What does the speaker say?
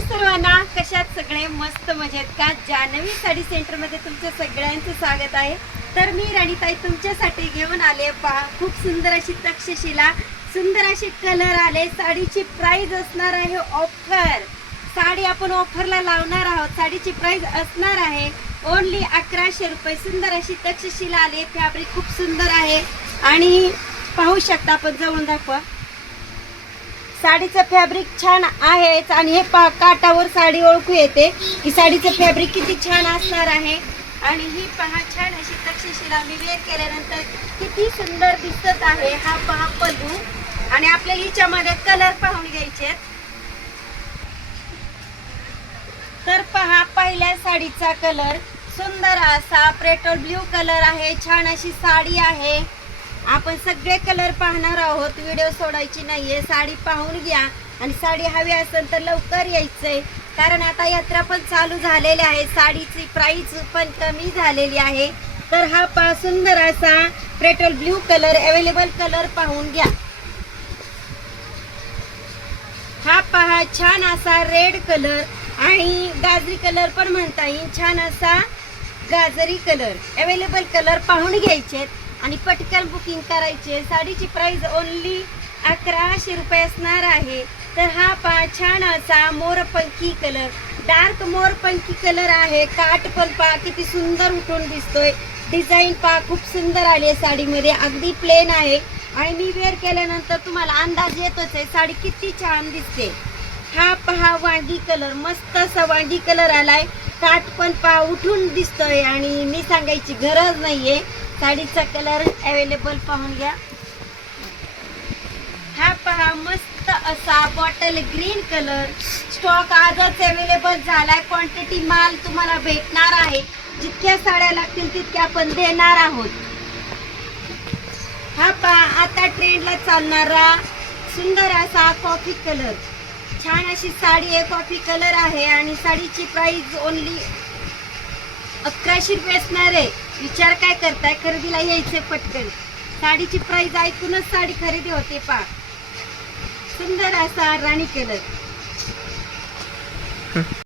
सर्वांना. कशात सगळे मस्त मजेत का? जानवी साडी सेंटरमध्ये तुमच्या सगळ्यांचं स्वागत आहे. तर मी राणीताई तुमच्यासाठी घेऊन आले पहा. खूप सुंदर अशी तक्षशिला. सुंदर असे कलर आले. साडीची प्राइस असणार आहे ऑफर साडी आपण ऑफरला लावणार आहोत. साडीची प्राइस असणार आहे. ओनली अकराशे रुपये. सुंदर अशी तक्षशिला आली फॅब्रिक खूप सुंदर आहे. आणि पाहू शकता आपण जवळून दाखवा. साडीचं फॅब्रिक छान आहेच आणि हे पा काटावर साडी ओळखू येते. की साडीचं फॅब्रिक किती छान असणार आहे. आणि ही पहा छान अशी तक्षशिला मी वेअर केल्यानंतर किती सुंदर दिसत आहे. हा पहा पल्लू. आणि आपल्या हिच्यामध्ये कलर पाहून घ्यायचे. तर पहा पहिल्या साडीचा कलर सुंदर असा पेट्रोल ब्ल्यू कलर आहे छान अशी साडी आहे. आपण सगळे कलर पाहणार आहोत. व्हिडिओ सोडायची नाहीये. साडी पाहून घ्या. आणि साडी हवी असेल तर लवकर यायचंय. कारण आता यात्रा पण चालू झालेली आहे. साडीची प्राईस पण कमी झालेली आहे. तर हा पहा सुंदर असा petrol blue colour available colour पाहून घ्या. हा पहा छान असा रेड कलर आणि गाजरी कलर पण म्हणता येईल. छान असा गाजरी कलर अवेलेबल कलर पाहून घ्यायचे आणि पटकन बुकिंग करायचे. साडीची प्राईज ओनली अकराशे रुपये असणार आहे. तर हा पहा छान असा मोरपंखी कलर डार्क मोरपंखी कलर आहे. काट पण पहा किती सुंदर उठून दिसतोय. डिझाईन पहा खूप सुंदर आली आहे साडीमध्ये. अगदी प्लेन आहे. आणि मी वेअर केल्यानंतर तुम्हाला अंदाज येतोच आहे साडी किती छान दिसते. हा पहा वांगी कलर मस्त असा वांगी कलर आलाय. काट पण पहा उठून दिसतोय. आणि मी सांगायची गरज नाहीये. साडीचा कलर अवेलेबल पाहून घ्या. हा पहा मस्त असा बॉटल ग्रीन कलर स्टॉक आजच अवेलेबल झालाय. क्वांटिटी माल तुम्हाला भेटणार आहे. जितक्या साड्या लागतील तितक्या आपण देणार आहोत. हा पहा आता ट्रेंडला चालणारा सुंदर असा कॉफी कलर छान अशी साडी आहे कॉफी कलर आहे आणि साडीची प्राइस ओनली अकराशे रुपये असणार आहे. विचार काय करताय? खरेदीला यायचे पटकन. साडीची प्राईज ऐकूनच साडी खरेदी होते पा सुंदर असा राणी केलं